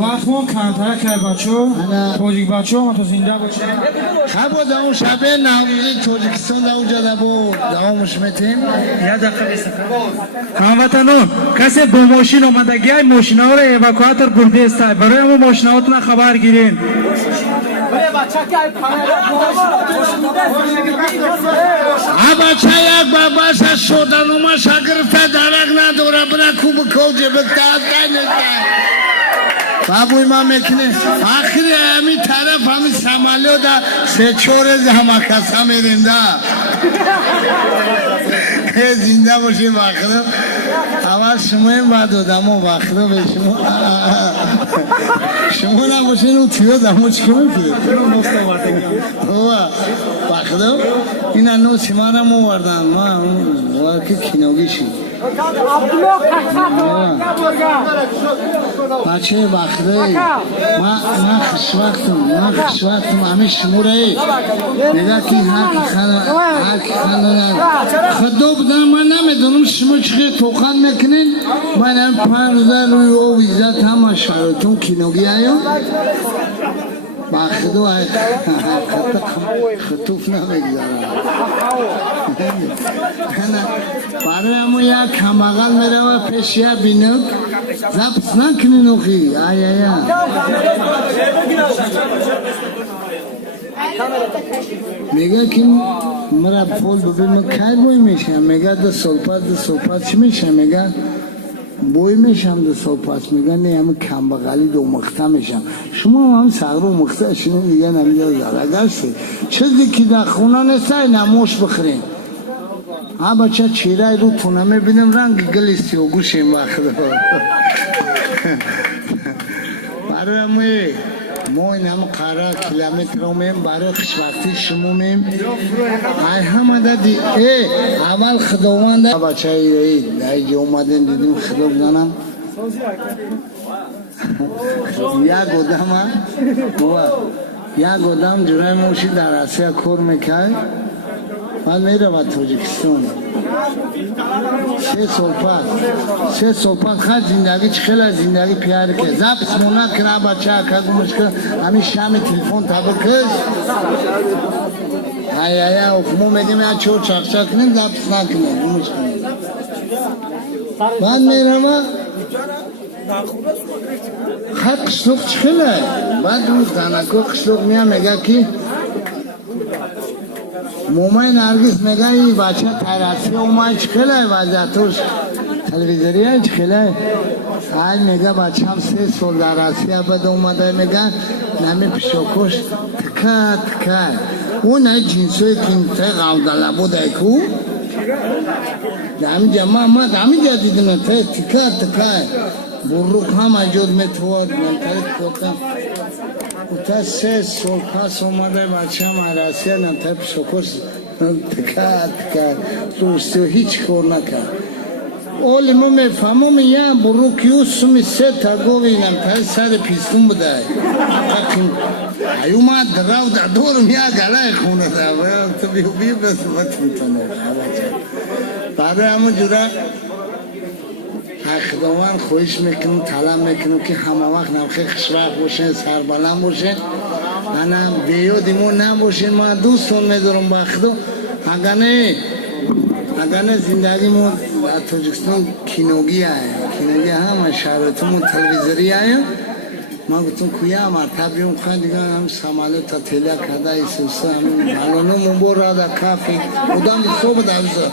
وقت ما کمتر که بچه تاجیک بچه ها تو زنده باشه خب در اون شبه نهوزی تاجیکستان در اونجا دوامش میتیم یه دقیقه بیسته هموطنان کسی با ماشین آمدگی های ماشین ها رو ایواکواتر برده است برای همون ماشین هاتون خبر گیرین بچه یک باباش شدن و ما شگرفته درک نداره برای کوب کوجه بکتاد کنید بابوی ما میکنه آخری همی طرف همی سمالیو دا سه چور زمان کسا میرنده زنده باشی باخرو اول شما این بعد دمو باخرو به شما شما نباشین اون تیو دمو چی میکنه باخرو این انو سیما را مو وردن ما واقعی کنوگی شید بچه باخره ما خشوقتم همه شموره نگاه که هر خانه خدا بدن من نمیدونم شما چه توقن میکنین من هم 5,000 روی او ویزت همه شارتون کنوگی آیو باخدو خطوف نمیگذارم برای همون یک کمبغل میره و پیش یه بینک زبط نکنین اوخی آیا میگه که مرا پول ببین که بوی میشه میگه ده سلپت چی میشه میگه بوی میشم دو سلپت میگه نه همه کمبغلی دو مخته میشم شما هم سغرو مخته شنو میگه نمیگه زرگرسی چیزی که در خونه نیسته نموش بخرین ها بچه چیره رو تونه میبینم رنگ گلیستی و گوشیم بخده برای همه ما این همه قرار کیلومتر رو میم برای خوشبختی شما میم ای همه دا دی اول خداوند بچه ای اومدن دیدیم خدا بزنم یک آدم جرای موشی در آسیا کور میکرد بعد میره با تاجیکستان سه سال پس خیلی زندگی خیلی زندگی پیاره که زبط مونه کنه بچه که مشکل همین شام تلفن تابه کش های اخمو میدیم یا چور چاک کنیم زبط نکنه مشکل بعد میرم خط قشلوق خیلی بعد اون زنکو قشلوق میام میگه که مومای نرگس میگه ای بچه تراسی اومای چخیله وضعیتوش تلویزیونی چخیله ای میگه بچه هم 3 سال در آسیا بده اومده میگه نمی پیشوکش تکه اون ای جنسوی که انتای غودله بوده کو همین جا ما همین جا دیدیم تکه بروک هم اجود میتواد منطقه کوکم و تا 3 سال پس اومده بچه هم عراسی نمتای پیشوکش تکه دوستی و هیچ کار نکرد اولی ما میفهمم یه بروکی و سومی 3 تا گوی نمتای سر پیستون بوده ایو ما دراو در دورم یا گلای خونه دا تو بی بس بطمتنه برای همون جوره خداوند خویش میکنم طلب میکنم که همه وقت نمخی خشبخ باشین سربلند باشین منم بیادیمون نباشین ما 2 سال میدارم با خدا اگر نه زندگیمون در تاجیکستان کنوگی همه شرایطمون تلویزیونی آیم ما گفتم کویا مرتبی اون خواهد دیگه هم سماله تا تیله کرده ایسوسه همین الانمون برا در کافی بودم صبح دوزه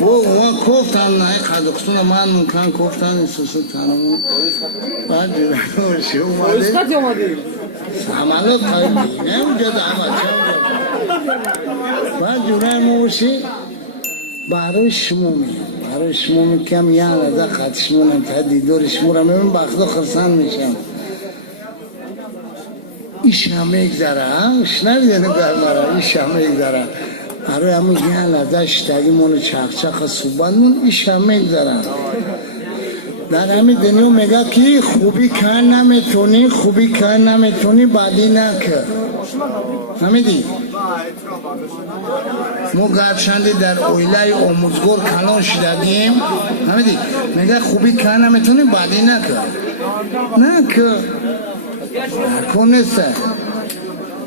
او کوفتن نه قدقستون من ممکن کوفتن ایسوسه تنمون بعد جرانو شی اومده سماله قایدی نه اونجا دعوت بعد جرانو شی برای شما میکنم یه لحظه خط شما نمتای دیدار شما را میبین بخدا خرسان میشم ایش همه ایگذاره شنر یعنی برمارا ایش همه ایگذاره برای همون یه لحظه اشتاگی مونو چخ صوبان مون ایش همه ایگذاره در همین دنیا میگه که خوبی کار نمیتونی خوبی کار نمیتونی بعدی نکر فهمیدی؟ ما گرچندی در اویله آموزگار کلان شدیم فهمیدی؟ میگه خوبی کار نمیتونی بعدی نکر نکر نکن نیسته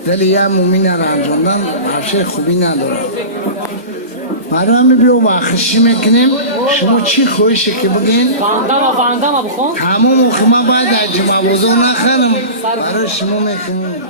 دلی یه مومین رنجاندن هرچه خوبی نداره برای همه بیا وقتشی میکنیم شما چی خویشه که بگین؟ فاندم بخون تمام خما باید عجمه بزرگ نخرم برای شما میکنیم